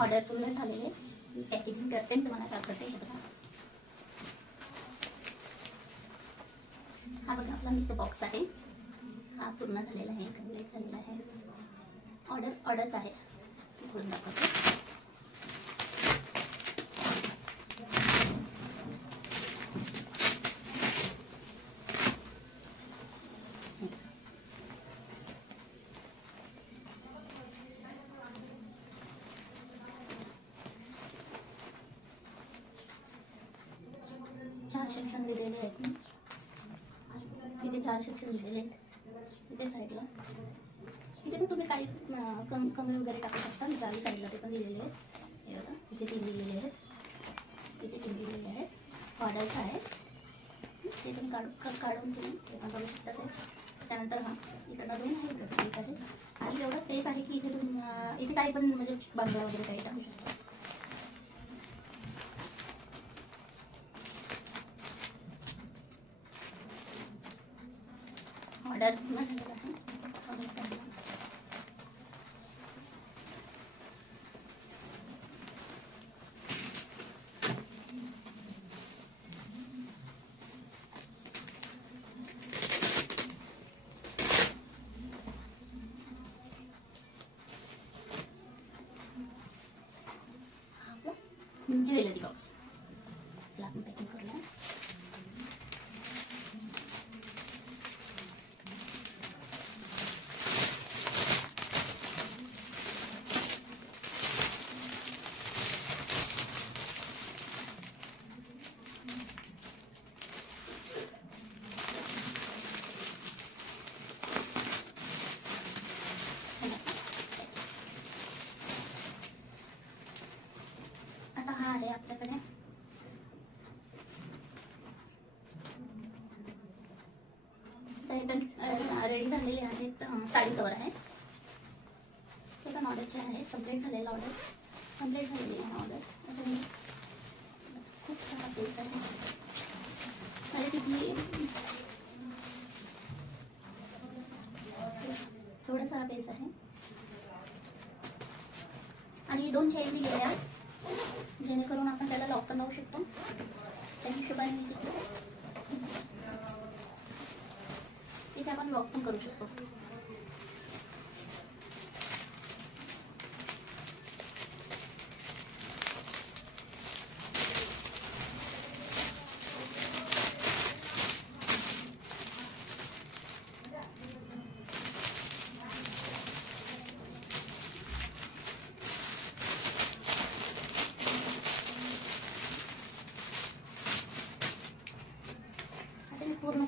Order पूर्ण झालेले packaging करते आणि तुम्हाला दाखवते. हे बघा, हा बघा आपला मिल्क बॉक्स आहे. हा पूर्ण झालेला आहे, कम्प्लीट झालेला आहे. ऑर्डरच आहे, पूर्ण दाखवते. चार सेक्शन दिलेले आहेत. इथे 4 सेक्शन दिलेले आहेत. इथे साईडला इथे पण तुम्ही काही कमी वगैरे टाकू शकता. मी 4 साईडला ते पण दिलेले आहेत. हे बघा, इथे 3 दिलेले आहेत, इथे 3 दिलेले आहेत. ऑर्डरच आहे, ते पण काढून तुम्ही ते पण करू शकता असेल. त्यानंतर हा इकडनं 2 आहे, इकडं 1 आहे. आणि एवढं स्पेस आहे की इथे तुम्ही इथे काही पण म्हणजे बांगड्या वगैरे काही टाकू शकता. ऑर्डर झालेला आहे. ज्वेलरी बॉक्स आपण पॅकिंग करूया. आता हा आहे आपल्याकडे रेडी झालेले आहेत. साडी कवर आहे, ते पण ऑर्डरचे आहे. कंप्लीट झालेला ऑर्डर, कंप्लीट झालेली आहे ऑर्डर. त्याच्यामध्ये खूप सारा पीस आहे. म्हणजे किती थोडा सारा पीस आहे. आणि 2 चेन दिलेल्या आहेत, जेणेकरून आपण त्याला लॉक पण लावू शकतो. त्या हिशोबाने मी इथे आपण लॉक पण करू शकतो. पूर्ण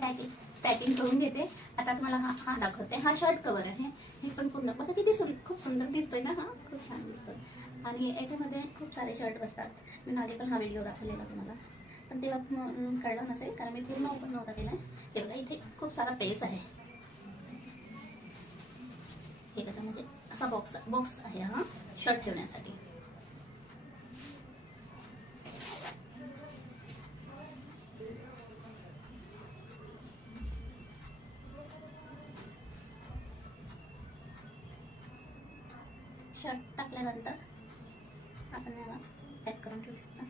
पॅकिंग करून घेते. आता तुम्हाला हा दाखवते. हा शर्ट कवर आहे. हे पण पूर्ण बघा किती खूप सुंदर दिसतोय ना. हा खूप छान दिसतोय. आणि याच्यामध्ये खूप सारे शर्ट बसतात. मी मागे पण हा व्हिडिओ दाखवलेला तुम्हाला, पण तेव्हा कळलं नसेल कारण मी पूर्ण ओपन नव्हता केला. हे बघा, इथे खूप सारा पेस आहे. हे बघा, म्हणजे असा बॉक्स आहे हा शर्ट ठेवण्यासाठी. शर्ट टाकल्यानंतर आपण याला पॅक करून ठेवू शकता.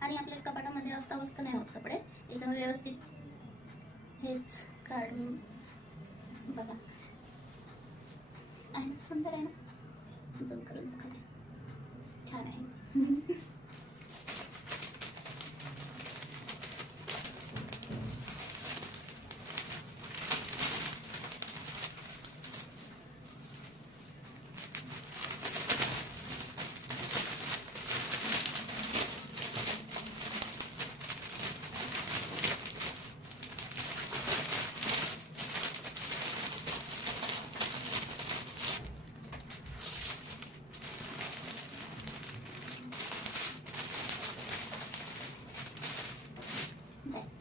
आणि आपल्या कपाटामध्ये अस्ताव्यस्त नाही होत कपडे, एकदम व्यवस्थित हेच काढून बघा. आणि सुंदर आहे ना, झूम करून दाखवते. छान आहे.